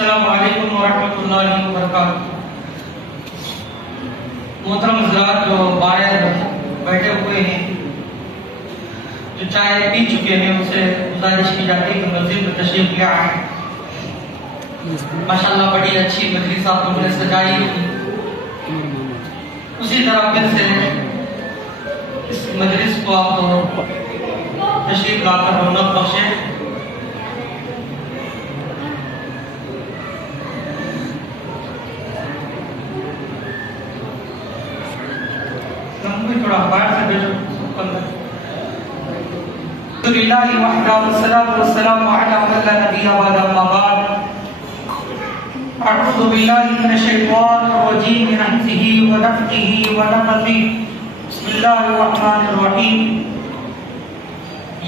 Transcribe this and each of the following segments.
السلام علیکم ورحمۃ اللہ وبرکاتہ۔ محترم حضرات جو باہر بیٹھے ہوئے ہیں، جو چائے پی چکے ہیں، ان سے گزارش کی جاتی ہے کہ مسجد میں تشریف لے آئیں۔ ماشاءاللہ بڑی اچھی مجلس آپ لوگوں نے سجائی ہوئی، اسی طرح پھر سے اس مجلس کو آپ تشریف لا کر رونق بخشیں۔ تھوڑا باہر سے بیٹھو۔ الحمد للہ وحدہ والصلاة والسلام علی من لا نبی بعد اما بعد۔ اعوذ باللہ من الشیطان الرجیم من حمزہ ونفخہ ونفثہ۔ بسم اللہ الرحمن الرحیم۔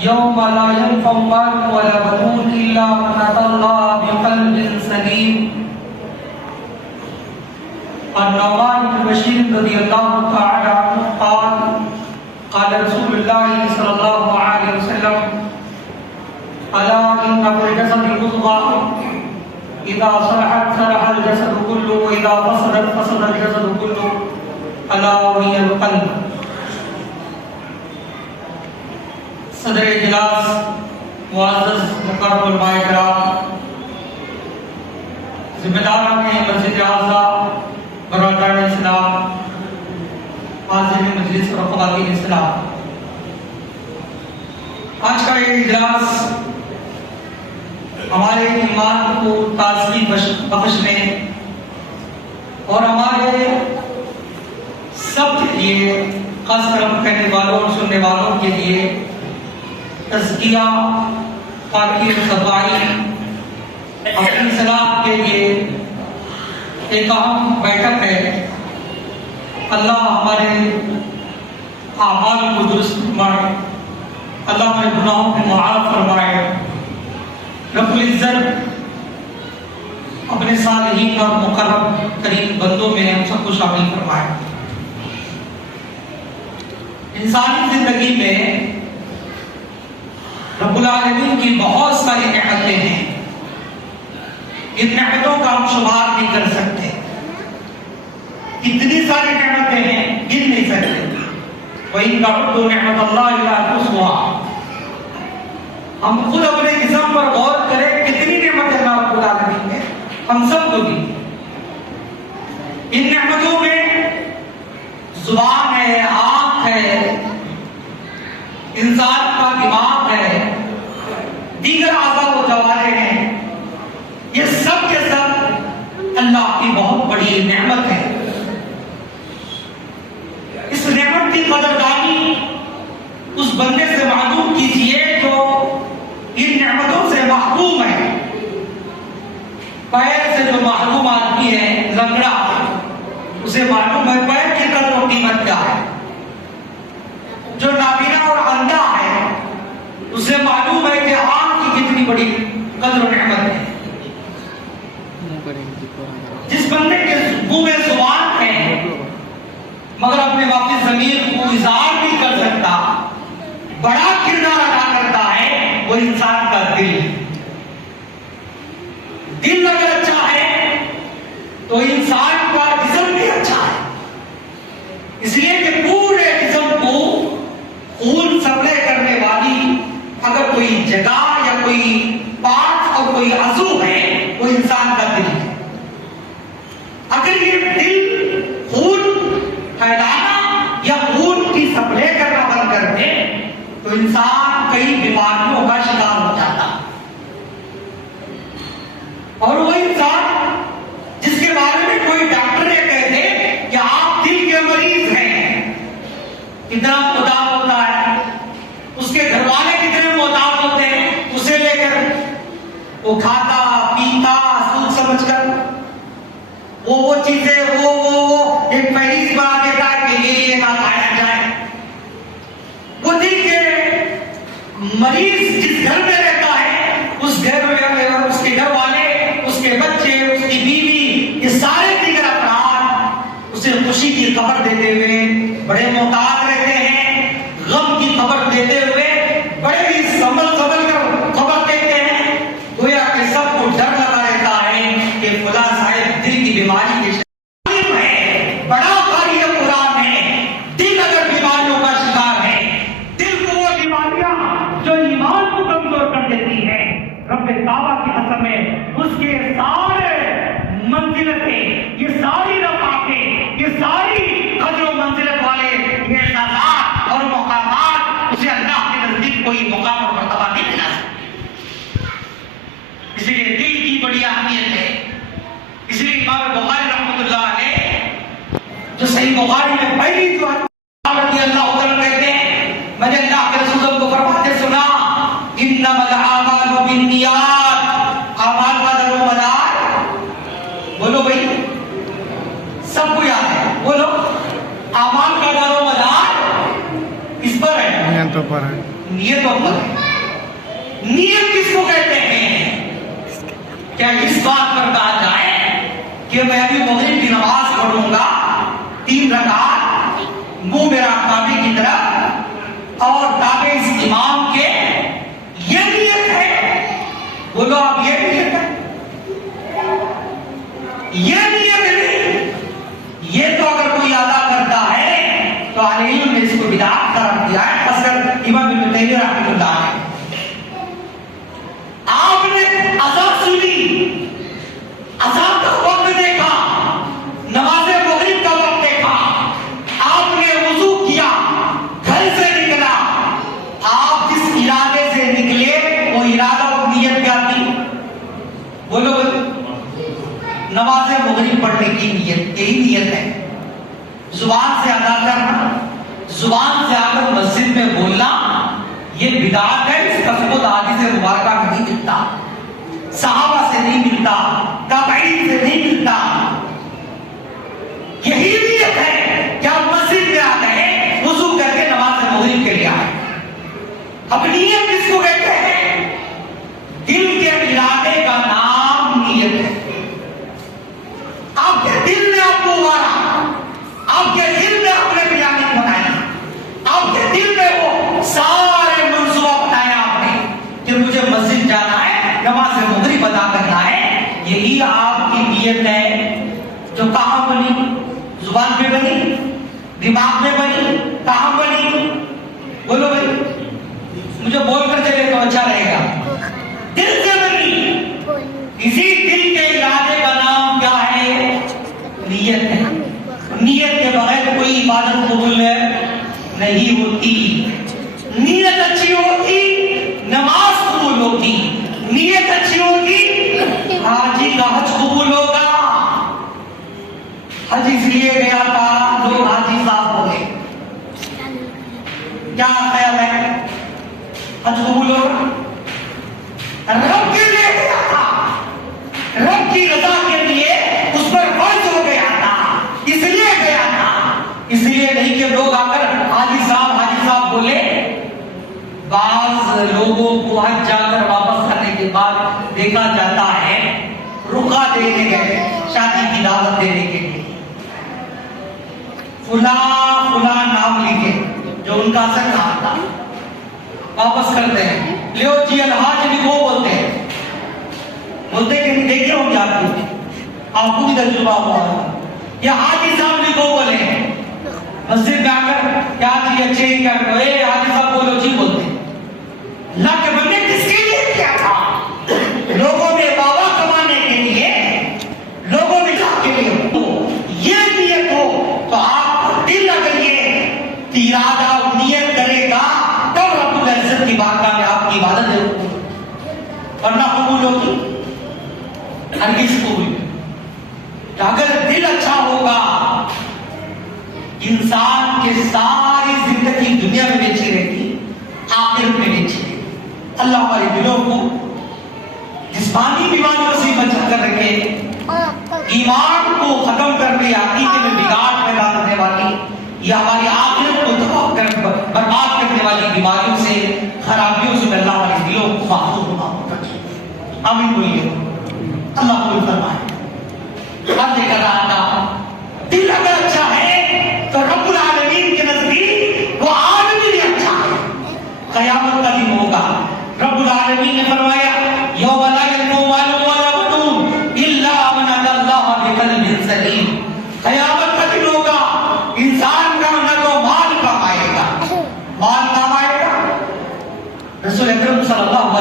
یوم لا ينفع مال ولا بنون الا من اتى اللہ بقلب سلیم۔ عن نعمان بن بشیر رضی اللہ تعالی عنہ قال قال رسول اللہ صلی اللہ علیہ وسلم الا ان في الجسد مضغة اذا صلحت صلح الجسد كله واذا فسدت فسد الجسد كله الا وهي القلب۔ صدر اجلاس معزز مکرم علماء کرام، ذمہ داران مسجد اعظہ، برادران اسلام، حاضرین مجلس اور خواتین اسلام، آج کا یہ اجلاس ہمارے ایمان کو تازگی بخشنے اور ہمارے سب کے لیے، خاص کر ہم کہنے والوں اور سننے والوں کے لیے تزکیہ، پاکی اور صفائی، اپنی صلاح کے لیے ایک اہم بیٹھک ہے۔ اللہ ہمارے اعمال کو درست فرمائے، اللہ ہمارے گناہوں کو معاف فرمائے، رب العزت اپنے صالحین اور مقرب ترین بندوں میں ہم سب کو شامل فرمائے۔ انسانی زندگی میں رب العالمین کی بہت ساری نعمتیں ہیں، ان نعمتوں کا ہم شمار نہیں کر سکتے، اتنی ساری نعمتیں ہیں گن نہیں سکتے۔ وَإِن تَعُدُّوا نِعْمَتَ اللَّهِ لَا تُحْصُوهَا۔ ہم خود اپنے جسم پر غور کریں کتنی نعمتیں اللہ رب العالمین نے ہم سب کو دی۔ ان نعمتوں میں زبان ہے، آنکھ ہے، انسان کا دماغ ہے، دیگر اعضاء و جوارح ہیں، یہ سب کے سب اللہ کی بہت بڑی نعمت ہے۔ اس نعمت کی قدردانی اس بندے سے معلوم کیجئے جو ان نعمتوں سے محروم ہے۔ پیر سے جو محروم آدمی ہے، لنگڑا، اسے معلوم ہے پیر کی قدر و قیمت کیا ہے۔ جو نابینا اور اندھا ہے، اسے معلوم ہے کہ آنکھ کی کتنی بڑی قدر و نعمت ہے۔ جس بندے کے منہ میں زبان ہے مگر اپنے واپس ضمیر کو اظہار نہیں کر سکتا، بڑا کردار ادا کرتا ہے وہ انسان کا دل۔ دل اگر اچھا ہے تو انسان کا جسم بھی اچھا ہے، اس لیے کہ پورے جسم کو خون سپلائی کرنے والی اگر کوئی جگہ یا کوئی پارٹ اور کوئی عضو ہے وہ انسان کا دل ہے۔ اگر یہ دل خون پھیلانا یا خون کی سپلائی کرنا بند کر دے تو انسان کئی بیماریوں کا شکار ہو جاتا، اور وہ انسان جس کے بارے میں کوئی ڈاکٹر یہ کہتے کہ آپ دل کے مریض ہیں، کتنا محتاط ہوتا ہے، اس کے گھر والے کتنے محتاط ہوتے ہیں، اسے لے کر وہ کھاتا پیتا سوچ سمجھ کر وہ چیزیں وہ ایک فہرست بنا دیتا ہے کہ یہ نہ کھایا جائے۔ وہ دل کے مریض جس گھر میں رہتا ہے، اس گھر میں اس کے گھر والے، اس کے بچے، اس کی بیوی، یہ سارے دیگر افراد اسے خوشی کی خبر دیتے ہوئے بڑے محتاط رہتے ہیں، غم کی خبر دیتے ہوئے بڑے ہی سنبھل کر خبر دیتے ہیں، گویا کہ سب کو ڈر لگا رہتا ہے کی بیماری کے بڑا قاری قرآن ہے. دل اگر بیماریوں کا شکار ہے، دل کو وہ بیماریاں جو ایمان کو کمزور کر دیتی ہے، رب کعبہ کی قسم ہے اس کے سارے منزلتیں، یہ ساری رفعتیں، یہ ساری قدر و منزلت والے یہ احساسات اور مقامات اسے اللہ کے نزدیک کوئی مقام اور مرتبہ نہیں ملا سکتا. اس لیے دل کی بڑی اہمیت ہے. اس لیے امام بخاری رحمۃ اللہ علیہ جو صحیح بخاری میں پہلی جو رضی اللہ عنہ کہتے ہیں، میں نے اللہ کے رسول کو فرماتے سنا، انما الاعمال بالنیات، اعمال کا در و مدار، بولو بھائی سب کو یاد ہے، بولو اعمال کا در و مدار اس پر ہے، نیتوں پر ہے. نیتوں پر ہے. نیت کس کو کہتے ہیں؟ کیا اس بات پر کہا جائے کہ میں ابھی مغرب کی نماز پڑھوں گا 3 رکعت، منہ میرا کعبے کی طرف اور کعبے اس امام کے، یہ نیت ہے؟ بولو آپ یہ نیت ہے؟ یہ نیت نہیں. یہ تو اگر کوئی ادا کرتا ہے تو اہل علم نے اس کو بدعت قرار دیا ہے، خاص کر امام ابن تیمیہ رحمۃ اللہ علیہ. آپ نے اذان سنی، اذان کا وقت دیکھا، نماز مغرب کا وقت دیکھا، آپ نے وضو کیا، گھر سے نکلا، آپ جس ارادے سے نکلے وہ ارادہ اور نیت کیا تھی؟ بولو نماز مغرب پڑھنے کی نیت، یہی نیت ہے. زبان سے ادا کرنا، زبان سے آ کر مسجد میں بولنا، یہ بدعت ہے. اس کا ثبوت حدیث مبارکہ میں نہیں ملتا، صحابہ سے نہیں ملتا، تابعین سے نہیں ملتا. یہی نیت ہے کہ آپ مسجد میں آ گئے، وضو کر کے نماز مغرب کے لیے آئے. اب نیت کس کو کہتے ہیں؟ دل کے ارادے کا نام نیت ہے. آپ کے دل نے آپ کو ابھارا، آپ کے دل میں آپ نے قیامت بنائی، آپ کے دل میں وہ سارے منصوبہ بتایا آپ نے کہ مجھے مسجد جانا ہے، نماز مغرب ادا کرنا ہے. یہی آپ کی نیت ہے جو کہاں بنی؟ زبان پہ بنی، دماغ میں بنی، کہاں بنی؟ بولو بھائی مجھے بول کر چلے تو اچھا رہے گا. دل سے بنی. اسی دل کے ارادے کا نام کیا ہے؟ نیت ہے. نیت کے بغیر کوئی عبادت قبول نہیں ہوتی. نیت اچھی ہوتی نماز قبول ہوتی، نیت اچھی ہوتی حاجی کا حج قبول ہوگا. حج اس لیے گیا تھا، لوگ حاجی صاحب ہو گئے. کیا خیال ہے؟ حج قبول ہوگا؟ رب کے لیے گیا تھا، رب کی رضا کے لیے اس پر فرض ہو گیا تھا، اس لیے گیا تھا. اس لیے نہیں کہ لوگ آ کر حاجی صاحب بولے. بعض لوگوں کو حج جا کر واپس کرنے کے بعد دیکھا جاتا ہے رخا دینے گئے شادی کی دعوت دینے کے لیے، فلاں نام لکھے جو ان کا اصل نام تھا، واپس کرتے ہیں. لیو جی الحاج لکھو بولتے ہیں، بولتے کہ نہیں دیکھے ہوں گے آپ کو بھی تجربہ ہوا ہوگا. یہ حاجی صاحب لکھو بولے مسجد میں آ کر کیا جی اچھے ہی کیا کرو، اے حاجی صاحب بولو جی بولتے. اللہ کے بندے کس کے لیے کیا تھا؟ لوگوں میں باوا کمانے کے لیے، لوگوں میں جا کے لیے. یہ نیت ہو تو آپ کا دل اگر یہ ارادہ اور نیت کرے گا تب رب العزت کی بارگاہ میں آپ کی عبادت ضرور ہوگی، ورنہ قبول ہوگی ہرگز قبول. اگر دل اچھا ہوگا انسان کے ساری زندگی دنیا میں بیچی رہتی، آخرت میں بیچی رہتی. اللہ ہمارے دلوں کو جسمانی بیماریوں سے بچا کر رکھے، ایمان کو ختم کرنے، عقیدے میں بگاڑ پیدا کرنے والی یا ہماری آخرت کو تباہ کر برباد کرنے والی بیماریوں سے، خرابیوں سے اللہ ہمارے دلوں کو محفوظ رکھے. آمین بولیے. اللہ قبول فرمائے. اب دیکھ رہا تھا دل اگر اچھا ہے تو رب العالمین کے نزدیک وہ آدمی بھی اچھا ہے. قیامت کا دن ہوگا. رب العالمین نے فرمایا یوم لا ينفع مال ولا بنون الا من اتى الله بقلب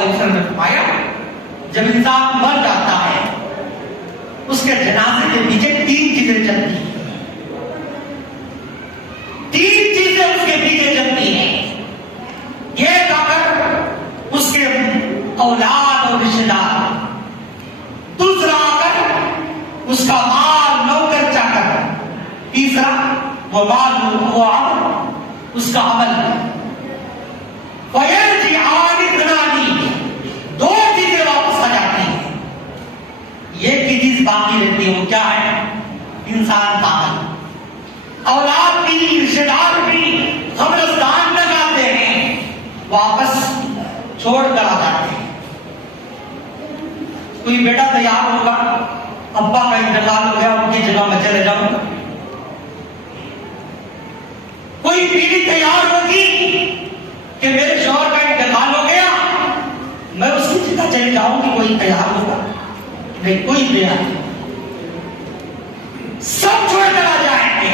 علیہ وسلم نے فرمایا جب انسان مر جاتا ہے اس کے جنازے کے پیچھے 3 چیزیں چلتی ہیں. 3 چیزیں اس کے پیچھے چلتی ہیں. ایک اگر اس کے اولاد اور رشتے دار، دوسرا اگر اس کا مال نوکر چاکر، تیسرا وہ مال وہ عمل اس کا عمل. فَيَرْجِعَانِ اثْنَانِ، 2 چیزیں واپس آ جاتی ہیں. ایک کی چیز باقی رہتی ہے، وہ کیا ہے؟ انسان کا عمل. اولاد بھی رشتے دار بھی قبرستان تک آتے ہیں، واپس چھوڑ کر آ جاتے ہیں. کوئی بیٹا تیار ہوگا، ابا کا انتقال ہو گیا، ان کی جگہ میں چلے جاؤں گا. کوئی بیوی تیار ہوگی کہ میرے شوہر کا انتقال ہو گیا، میں اس کی جگہ چلے جاؤں گی. کوئی تیار ہوگا؟ نہیں، کوئی تیار نہیں. سب چھوڑ کر آ جائیں گے.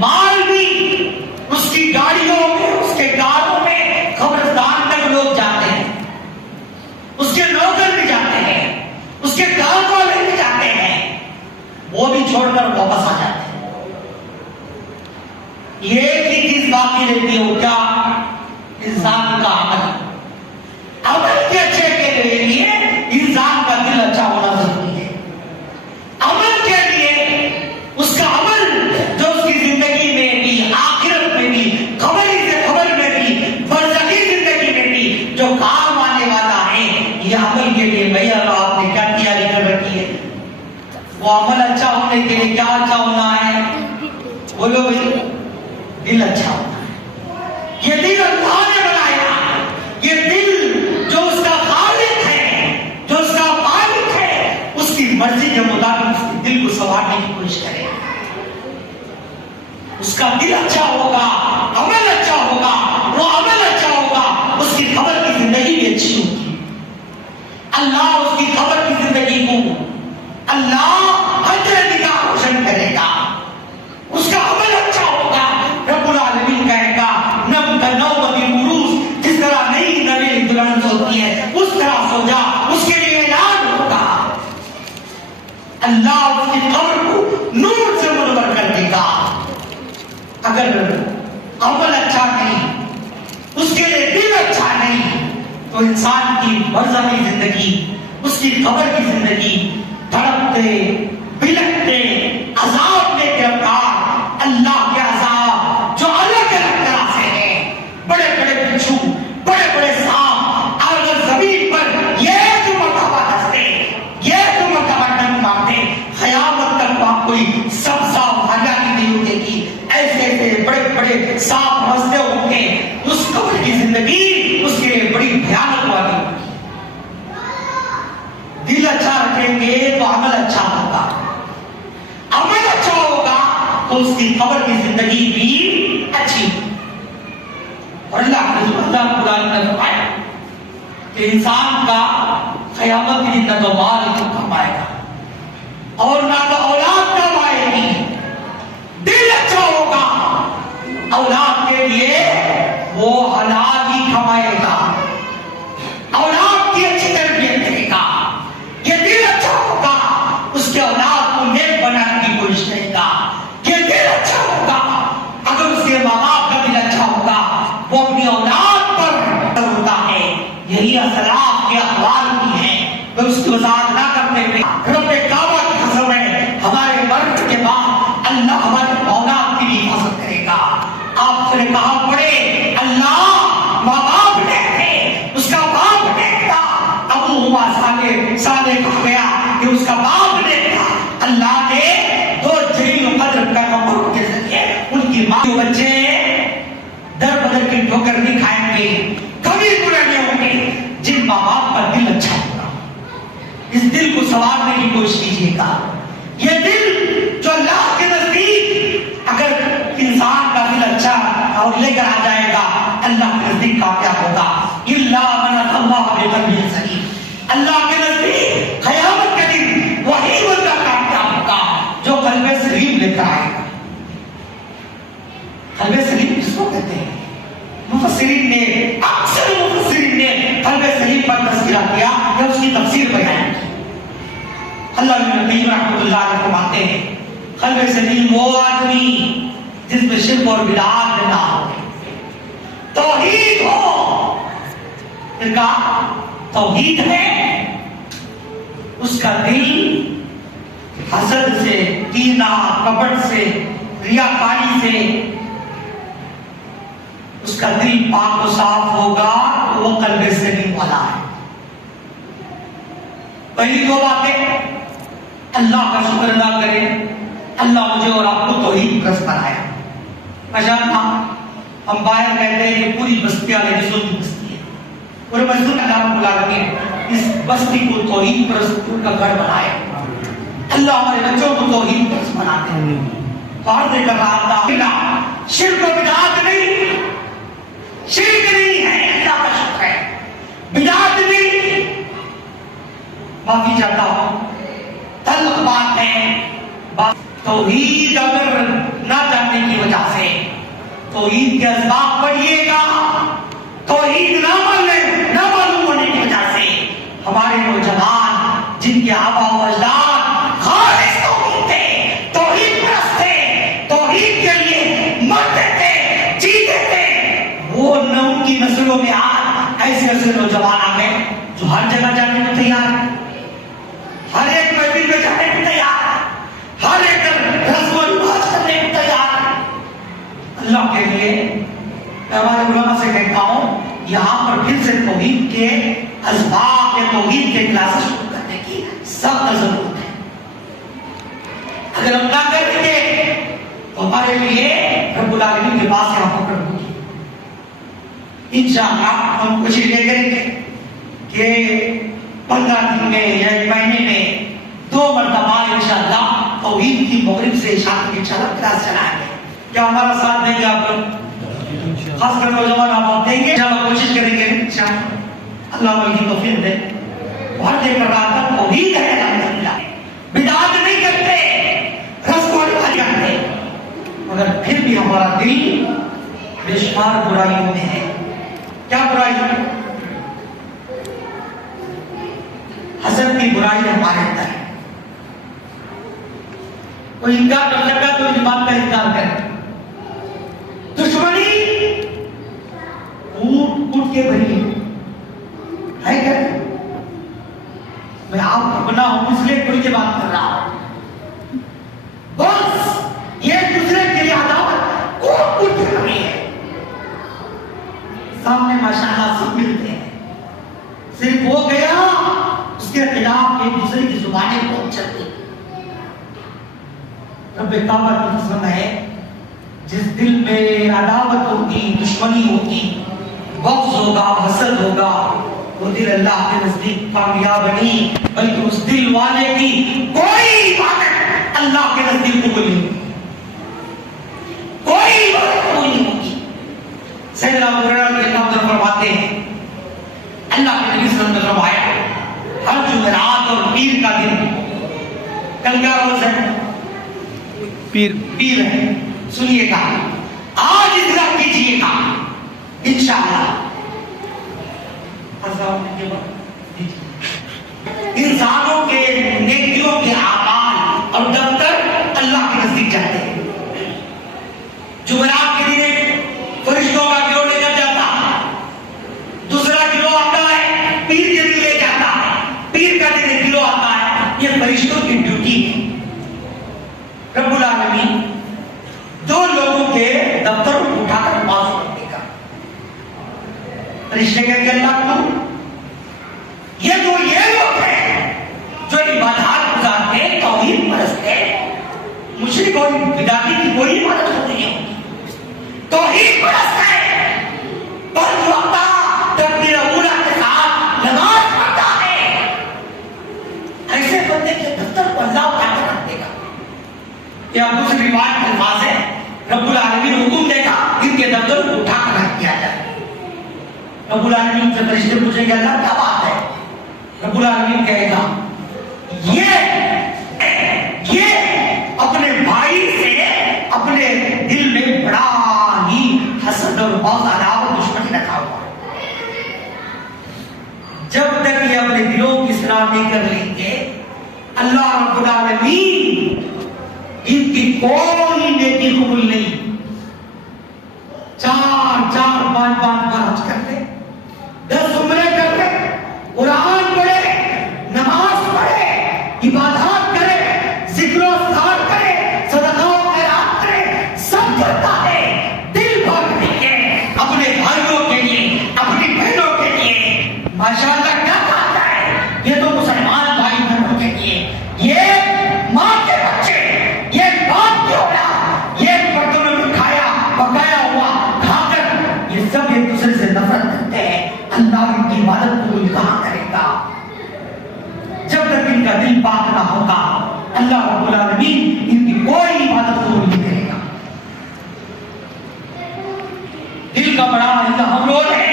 مال بھی اس کی گاڑیوں میں، اس کے کاروں میں قبرستان تک لوگ جاتے ہیں. اس کے نوکر بھی جاتے ہیں، اس کے کام والے بھی جاتے ہیں، وہ بھی چھوڑ کر واپس آ جاتے ہیں. ایک ہی چیز باقی رہتی ہے، وہ کیا؟ انسان کا عمل. عمل کے اچھے کے لیے انسان کا دل اچھا ہونا ضروری ہے. عمل کے لیے اس کا عمل جو اس کی زندگی میں بھی، آخرت میں بھی، قبر سے قبر میں بھی، برزخی زندگی میں بھی جو کام آنے والا ہے، یہ عمل کے لیے بھائی آپ نے کیا تیاری کر رکھی ہے؟ وہ عمل اچھا ہونے کے لیے کیا اچھا ہونا ہے؟ بولو بھائی، دل اچھا ہونا ہے. یہ دل اللہ نے بنایا. یہ دل جو اس کا خالق ہے، جو اس کا مالک ہے، اس کی مرضی کے مطابق اس کے دل کو سنوارنے کی کوشش کرے. اس کا دل اچھا ہوگا، عمل اچھا ہوگا. وہ عمل اچھا ہوگا، اس کی قبر کی زندگی بھی اچھی ہوگی. اللہ اس کی قبر کی زندگی کو اللہ حجر نگاہ روشن کرے گا. اس کا عمل اچھا ہوگا. رب العالمین کہے گا نوبت العروس، جس طرح نئی نویلی دلہن ہوتی ہے اس طرح سو جا. اس کے لیے اعلان ہوگا. اللہ اس کی قبر کو نور سے منور کر دے گا. اگر عمل اچھا نہیں، اس کے لیے دل اچھا نہیں، تو انسان کی برزخی زندگی، اس کی قبر کی زندگی تڑپتے بلکتے عذاب میں گرفتار، اللہ کے عذاب جو الگ الگ طرح سے ہیں. بڑے بڑے بچھو، بڑے بڑے سانپ اگر زمین پر ایک مرتبہ دستے، ایک مرتبہ ڈنک مارتے، قیامت تک وہاں کوئی سبزہ ہریالی نہیں ہوتے گی. ایسے ایسے بڑے بڑے سانپ رستے ہوں گے. اس قبر کی زندگی اس کے لیے بڑی بھیانک والی. دل اچھا رکھیں گے تو عمل اچھا ہوگا. عمل اچھا ہوگا تو اس کی قبر کی زندگی بھی اچھی. اور اللہ قرآن نے فرمایا کہ انسان کا قیامت کی دن نہ تو مال کمائے گا اور نہ تو اولاد کمائے گی. دل اچھا ہوگا، اولاد کے لیے وہ حلال ہی کمائے گا، اولاد کی اچھی تربیت کرے گا. یہ دل اچھا ہوگا، اس کے اولاد کو نیک بنانے کی کوشش کرے گا. یہ دل اچھا ہوگا اگر اس کے ماں باپ کا دل اچھا ہوگا، وہ اپنی اولاد پر ہوتا ہے. یہی اثرات کے اخبار کی ہیں. میں اس کی وضاحت نہ کرتے ہوئے رب کعبہ کی قسم ہے، ہمارے مرد کے بعد اللہ ہماری اولاد کی بھی حفاظت کرے گا. آپ سے کہا پڑے اللہ ماں باپ دیکھتے، اس کا باپ دیکھتا. ابو ہوا سالے کہا گیا کہ اس کا باپ دیکھتا. اللہ نے 2 جلیل و قدر پیغمبروں کے ذریعے ان کی ماں کے بچے در بدر کی ٹھوکر نہیں کھائیں گے، کبھی برے نہیں ہوں گے جن ماں باپ کا دل اچھا ہوگا. اس دل کو سنوارنے کی کوشش کیجیے گا. یہ دل جو اللہ کے نزدیک اگر انسان کا دل اچھا اور لے کر آ جائے گا، اللہ کے نزدیک کامیاب ہوگا. اللہ من اللہ بقلب سلیم. اللہ کے نزدیک قیامت کے دن وہی بندہ کامیاب ہوگا جو قلب سلیم لے کر آئے گا. قلب سلیم کس کو کہتے ہیں؟ مفسرین نے اکثر مفسرین نے قلب سلیم پر تذکرہ کیا یا اس کی تفسیر بیان کی. اللہ ابن قیم رحمۃ اللہ علیہ فرماتے ہیں قلب سلیم وہ آدمی جس میں شرک اور بدعات نہ ہو, توحید ہو. پھر کہا توحید ہے, اس کا دل حسد سے, کینہ, کپٹ سے, ریاکاری سے اس کا دل پاک و صاف ہوگا تو وہ قلب سلیم والا ہے. پہلی دو باتیں, اللہ کا شکر ادا کرے, اللہ مجھے اور آپ کو توحید پرست بنایا. پہچان تھا ہم باہر کہتے ہیں کہ پوری بستی والے جسوں کی بستی ہے, پورے مزدور اللہ رب العالمین اس بستی کو توحید پرست کا گھر بنایا. اللہ ہمارے بچوں کو توحید پرست بناتے ہیں. فارض کر رہا تھا شرک و بدعات نہیں, شرک نہیں ہے, اللہ کا شکر ہے, بدعات نہیں. معافی چاہتا ہوں, تلخ بات ہے, توحید اگر نہ جاننے کی وجہ سے, توحید کے اسباب پڑھیے گا, توحید نہ معلوم ہونے کی وجہ سے ہمارے نوجوان جن کے آبا و اجداد خالص توحید تھے, توحید پرست تھے, توحید کے لیے مرتے تھے, جیتے تھے, وہ نہ ان کی نسلوں میں آج ایسے ایسے نوجوان آ گئے جو ہر جگہ جانے کو تیار ہے, ہر ایک محفل میں جانے کو تیار ہے, ہر ایک رسم و رواج کرنے کو تیار ہے. اللہ کے لیے میں ہمارے علماء سے کہتا ہوں یہاں پر پھر سے توحید کے اسباب کے, توحید کے کلاسز شروع کرنے کی سخت ضرورت ہے. اگر ہم نہ کریں گے تو ہمارے لیے رب العالمین کے پاس یہاں پکڑ ہوگی. انشاءاللہ ہم کوشش یہ کریں گے کہ 15 دن میں یا 1 مہینے میں 2 مرتبہ انشاءاللہ توحید کی مغرب سے عشاء کی کلاس چلائیں گے. کیا ہمارا ساتھ دیں گے آپ لوگ؟ خاص کر نوجوان آپ دیں گے انشاءاللہ, کوشش کریں گے انشاءاللہ. اللہ علیہ کی توفیق دے. بہت دیر کر رہا تھا توحید ہے الحمدللہ, بدعات نہیں کرتے, رسم و رواج کرتے, مگر پھر بھی ہمارا دل بے شمار برائیوں میں ہے. کیا برائی ہے؟ حسد کی برائی ہمارے اندر ہے. کوئی انکار کر سکتا تو اس بات کا انکار کرے. دشمنی کوٹ کے بھری ہے کیا؟ میں آپ اپنا ہوں اس لیے کوئی کی بات کر رہا ہوں. بس یہ دوسرے کے لیے عداوت کوٹ کے بھری ہے. سامنے ماشاءاللہ سب ملتے ہیں, صرف وہ گیا اس کے خلاف ایک دوسرے کی زبانیں بہت چلتی. رب کعبہ کی قسم ہے جس دل میں عداوت ہوگی, دشمنی ہوگی, بغض ہوگا, حسد ہوگا, وہ دل اللہ کے نزدیک کامیاب نہیں, بلکہ اس دل والے کی کوئی عبادت اللہ کے نزدیک قبول نہیں, کوئی عبادت قبول نہیں ہوگی. سیدنا ابو ہریرہ رضی اللہ عنہ فرماتے ہیں اللہ کے نبی صلی اللہ علیہ وسلم نے فرمایا ہر جمعرات اور پیر کا دن, کل کیا روز ہے؟ پیر ہے. سنیے گا, آج اجرا کیجیے گا انشاءاللہ. انسانوں کے نیکیوں کے اعمال اور دفتر اللہ کے نزدیک جاتے ہیں. جمعرات کے دن فرشتوں کا گروہ لے کر جاتا ہے, دوسرا گروہ آتا ہے پیر کے دن لے جاتا ہے, پیر کا دن گروہ آتا ہے. یہ فرشتوں کی ڈیوٹی ہے. رب العالمین 2 لوگوں کے دفتر کو اٹھا کر پاس کرنے کا. فرشتے کہتے ہیں اللہ کو یہ لوگ ہیں جو عبادات گزارتے, توحید پرست ہیں, مشرک اور بدعتی کی کوئی عبادت نہیں ہوگی, توحید پرست ہے, پنج وقتہ تکبیر اولیٰ کے ساتھ نماز پڑھتا ہے. ایسے بندے کے دفتر کو اللہ اٹھا کر رکھ دے گا. یہ دوسری روایت کے الفاظ ہے, رب العالمین حکم دے گا ان کے دفتر کو اٹھا کر رکھ دیا جائے. رب العالمین سے فرشتے پوچھیں گے اللہ کیا بات ہے؟ رب العالمین کہے گا یہ اپنے بھائی سے اپنے دل میں بڑا ہی حسد اور بغض عداوت دشمنی رکھا ہوا ہے. نہیں کر لیں گے اللہ رب العالمین ان کی کوئی نیکی قبول نہیں. 4-4 5-5 حج کر لے, 10 عمرے کر لے, قرآن پڑھے, نماز پڑھے, عبادات کرے, ذکر و اذکار کرے, صدقہ و خیرات کرے, سب کرتا ہے دل بھر کے اپنے بھائیوں کے لیے, اپنی بہنوں کے لیے. ماشاءاللہ کیا کہتا ہے, یہ تو مسلمان بھائی بہنوں کے لیے, یہ ماں کے بچے, یہ باپ کی اولاد, یہ برتنوں میں کھایا پکایا ہوا کھا کر یہ سب ایک دوسرے سے نفرت کرتے ہیں. اللہ ان کی عبادت قبول کہاں کرے گا؟ جب تک ان کا دل پاک نہ ہوگا اللہ رب العالمین ان کی کوئی عبادت قبول نہیں کرے گا. دل کا بڑا اہم رول ہے.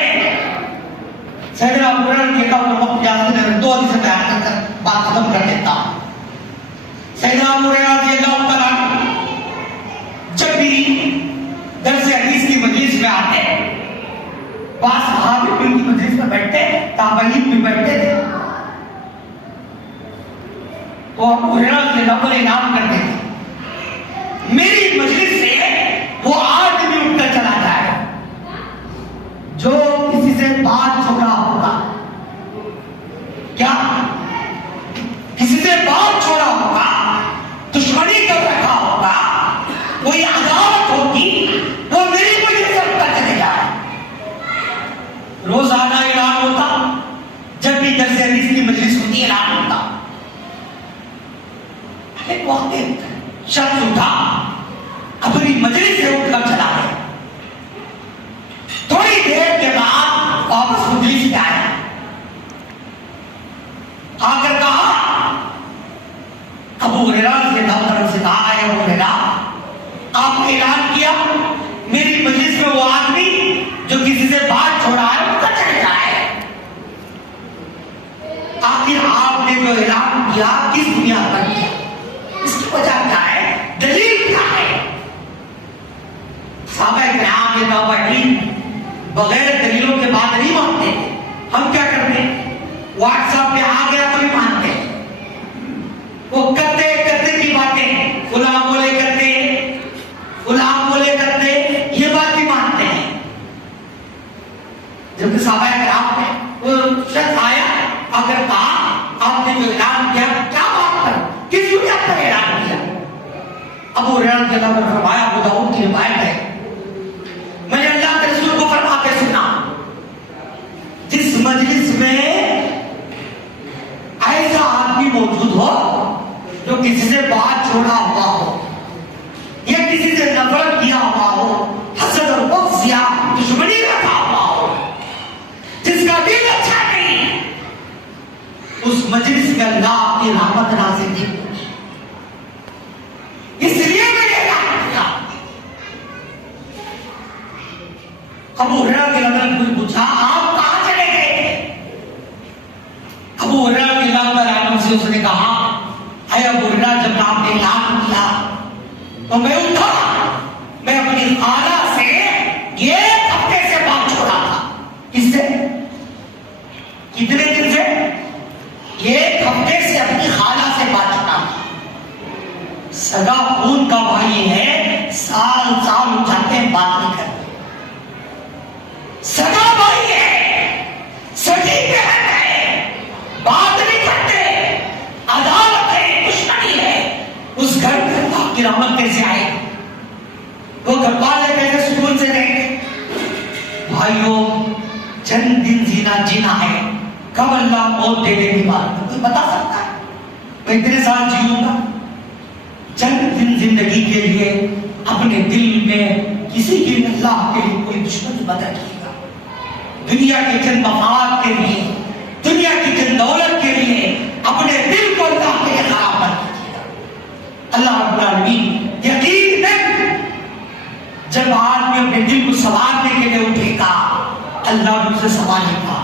سیدنا ابو ہریرہ رضی اللہ عنہ وقت جاتے ہیں, 2 حدیث بیان کر بات ختم کر دیتا ہوں. سیدنا ابو ہریرہ رضی اللہ تعالیٰ عنہ جب بھی درس حدیث کی مجلس میں آتے, بعض صحابہ بھی ان کی مجلس میں بیٹھتے, تابعین بھی بیٹھتے تھے, تو ابو ہریرہ رضی اللہ عنہ انعام کرتے تھے, میری مجلس سے وہ آدمی اٹھ کر چلا جائے جو کسی سے بات چھوڑا ہوگا. کیا کسی سے بات چھوڑا ہوگا, دشمنی کر رکھا ہوگا, کوئی عداوت ہوگی, وہ میری مجلس سے اٹھ کر چلے جائے. روزانہ اعلان ہوتا, جب بھی درس حدیث کی مجلس ہوتی اعلان ہوتا. ایک وقت ایک شخص اٹھا, اپنی مجلس سے اٹھ کر چلا گیا. تھوڑی دیر کے بعد واپس مجلس میں آیا, آ کر کہا, ابو ہریرہ رضی اللہ عنہ سے کہا, اے ابو ہریرہ, آپ نے اعلان کیا میری مجلس میں وہ آدمی جو کسی سے بات چھوڑا ہے وہ چلے جائے. آخر آپ نے جو اعلان کیا کس بنیاد پر کیا, اس کی وجہ کیا ہے, دلیل کیا ہے؟ صحابہ کرام یہ تابعین بغیر دلیلوں کے بات نہیں مانتے. ہم کیا کرتے ہیں, واٹس ایپ پہ آ گیا تو بھی مانتے, وہ کرتے کرتے کی باتیں, فلاں بولے کرتے, فلاں بولے کرتے, یہ بات بھی مانتے ہیں. جبکہ صحابہ کرام میں وہ شخص آیا, اگر کہا آپ نے جو اعلان کیا کیا بات پر, کس بنیاد پر اعلان کیا؟ ابو ہریرہ رضی اللہ عنہ فرمایا, ابو داؤد کی روایت ہے, میں نے اللہ کے رسول کو فرماتے سنا, جس مجلس میں ایسا آدمی موجود ہو جو کسی سے بات چھوڑا ہوا ہو, یا کسی سے نفرت کیا ہوا ہو, حسد اور بغض یا دشمنی رکھا ہوا ہو, جس کا دل اچھا نہیں, اس مجلس میں اللہ اپنی رحمت نازل نہیں ہوگی. اس لیے میں نے اعلان کیا. ابو ہریرہ رضی اللہ عنہ نے پوچھا, آپ کہاں چلے گئے تھے؟ ابو ہریرہ رضی اللہ عنہ سے اس نے کہا, اے ابو ہریرہ, جب آپ نے اعلان کیا تو میں اٹھا, میں اپنی خالہ سے 1 ہفتے سے بات چھوڑا تھا. کس سے؟ کتنے دن سے؟ 1 ہفتے سے اپنی خالہ سے بات چھوڑا تھا. سگا خون کا بھائی ہے, سال سال اٹھاتے ہیں بات نہیں کرتے. سگا بھائی ہے, سگی بہن ہے, بات نہیں کرتے, عداوت ہے, دشمنی ہے. اس گھر میں اللہ کی رحمت کیسے آئے؟ وہ گھر والے کیسے سکون سے رہیں گے؟ بھائیوں, چند دن جینا ہے, کب اللہ موت دے دے گی بات کوئی بتا سکتا ہے؟ میں اتنے سال جیوں گا. چند دن زندگی کے لیے اپنے دل میں کسی کے اللہ کے لیے کوئی دشمنی مت رکھیے گا. دنیا کے چند مفاد کے لیے, دنیا کی چند دولت کے لیے اپنے دل کو اللہ کے لیے خراب مت کیجیے گا. اللہ رب العالمین یقیناً جب آدمی اپنے دل کو سنوارنے کے لیے اٹھے گا, اللہ بھی اسے سنبھالے گا.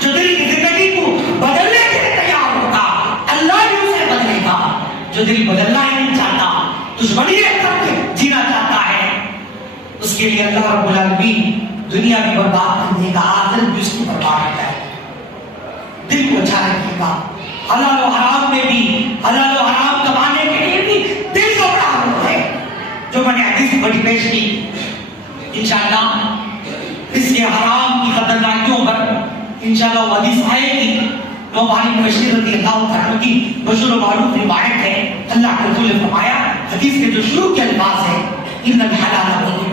جو دل کی زندگی کو بدلنے کے لیے تیار ہوگا, اللہ بھی اسے بدلے گا. جو دل بدلنا ہی نہیں چاہتا, دشمنی رکھ کر جینا چاہتا ہے, اس کے لیے اللہ رب العالمین دنیا بھی برباد کر دے گا, آخرت بھی اس کو برباد کر دے گا. دل کو اچھا رکھے گا, حلال و حرام میں بھی، حلال و حرام کمانے کے لیے بھی دل کو بڑا روح ہے، جو میں نے حدیث بڑی پیش کی انشاءاللہ اس کے حرام کی خطرناکیوں پر انشاءاللہ وہ حدیث آئے گی۔ نعمان بن بشیر رضی اللہ تعالیٰ کی مشہور و معروف روایت ہے، اللہ کے رسول نے فرمایا، حدیث کے جو شروع کے الفاظ ہیں، ان الحلال بین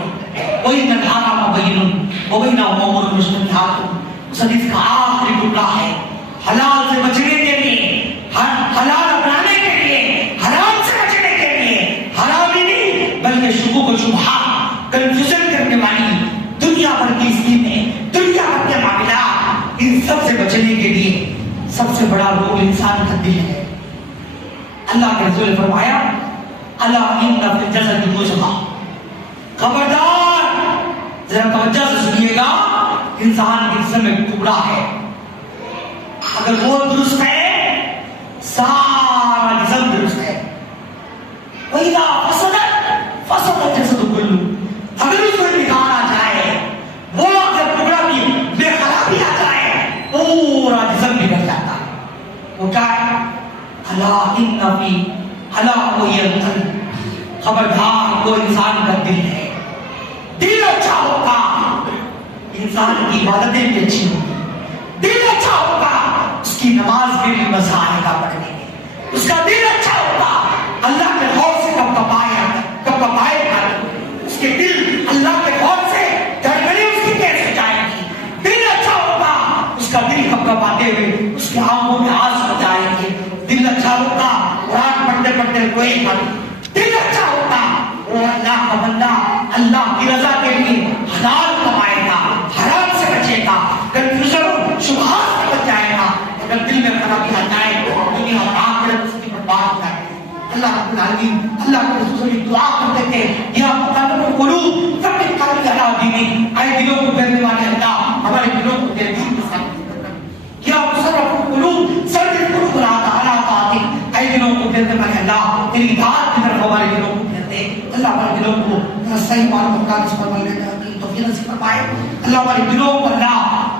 وان الحرام بین وبینہما امور مشتبہات، اس حدیث کا آخری ٹکڑا ہے حلال سے بچنے کے لیے، حلال اپنانے کے لیے، حرام سے بچنے کے لیے، حرام ہی نہیں بلکہ شکوک و شبہات، کنفیوژن کرنے والی دنیا بھر کی اسکیمیں، دنیا بھر کے معاملات، ان سب سے بچنے کے لیے سب سے بڑا روگ انسان کا دل ہے۔ اللہ کے رسول نے فرمایا، الا ان فی الجسد مضغہ، خبردار ذرا توجہ سے سنیے گا، انسان کے جسم میں ٹکڑا ہے، اگر وہ درست ہے سارا جسم درست ہے۔ وَإِذَا فَسَدَتْ فَسَدَ الْجَسَدُ كُلُّهُ، اگر اس میں بگاڑ آ جائے، وہ اگر ٹکڑا بھی بے خرابی آ جائے، پورا جسم بگڑ جاتا ہے۔ وہ کیا ہے؟ الا ان فی، الا وہی القلب، خبردار وہ انسان کا دل ہے۔ دل اچھا ہوگا انسان کی عبادتیں بھی اچھی ہوگی، دل اچھا ہوگا اس کی نماز میں بھی مزہ آئے گا پڑھنے میں، اس کا دل اچھا ہوگا اللہ کے خوف سے کب کپائے گا، اس کے دل اللہ کے خوف سے دھڑکنیں اس کی تیز ہو جائیں گی، دل اچھا ہوگا اس کا دل کپاتے ہوئے اس کی آنکھوں میں آنسو جائیں گے، دل اچھا ہوگا قرآن پڑھتے پڑھتے روئے گا، دل اچھا ہوگا وہ اللہ کا بندہ اللہ کی رضا کے لیے حلال کمائے گا، حرام سے بچے گا، کنفیوژن شبہات سے بچ جائے گا۔ اگر دل میں خرابی آ جائے دنیا اور آخرت اس کی برباد کر دے۔ اللہ رب العالمین اللہ کے رسول سے دعا کرتے تھے، یا مقلب القلوب ثبت قلبی علی دینک، اے دلوں کو پھیرنے والے اللہ ہمارے دلوں کو تیرے دین کے ساتھ، یا مصرف القلوب ثبت قلوب علی طاعتک، اے دلوں کو پھیرنے والے اللہ تیری اطاعت کی طرف ہمارے دلوں کو پھیر دے۔ اللہ ہمارے دلوں کو صحیح معلوم کا اس پر عمل کرنے کی توفیق نصیب فرمائے۔ اللہ ہمارے دلوں کو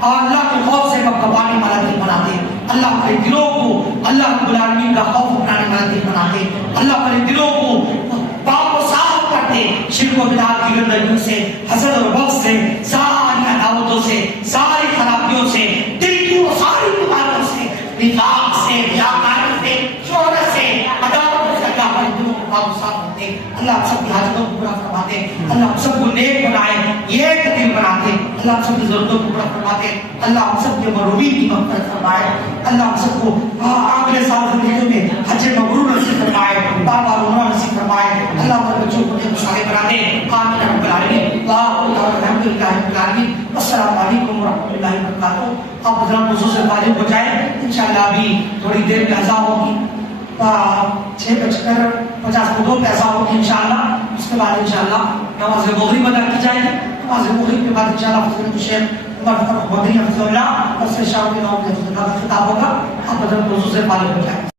اللہ کے خوف سے کپانے والا دل بنا دے۔ اللہ ہمارے دلوں کو اللہ رب العالمین کا خوف اپنانے والا دل بنا دے۔ اللہ ہمارے دلوں کو پاک و صاف کر دے شرک و بدعت کی گندگیوں سے، حسد اور بغض سے، ساری عداوتوں سے، ساری خرابیوں سے، دل کی وہ ساری بیماریوں سے، نفاق سے، ریاکاری سے، شہرت سے، عداوت سے، اللہ ہمارے دلوں کو پاک و صاف کر دے۔ اللہ ہم سب کی حاجتوں کو پورا فرما دے۔ اللہ ہم سب کو نیک بنائے، ایک دل بنا دے۔ اللہ ہم سب کی ضرورتوں کو پورا فرما دے۔ اللہ ہم سب کے مروبین کی مغفرت فرمائے۔ اللہ ہم سب کو اگلے سال زندگی میں حج مبرور نصیب فرمائے، بار بار عمرہ نصیب فرمائے۔ اللہ ہمارے بچوں کو نیک صالح بنا دے۔ آمین رب العالمین۔ الحمد للہ رب العالمین۔ السلام علیکم ورحمۃ اللہ وبرکاتہ۔ آپ حضرات موضوع سے فارغ ہو جائیں، انشاءاللہ ابھی تھوڑی دیر میں اذان ہوگی، 6:50 پیسہ ہوگی انشاءاللہ۔ اس کے بعد انشاءاللہ نماز مغرب ادا کی جائے گی۔ نماز مغرب کے بعد انشاءاللہ فضیلت الشیخ عمر فاروق مدنی حفظہ اللہ اور سے شام کے 9 بجے خطاب ہوگا۔ آپ حضرات موضوع سے فارغ ہو جائیں۔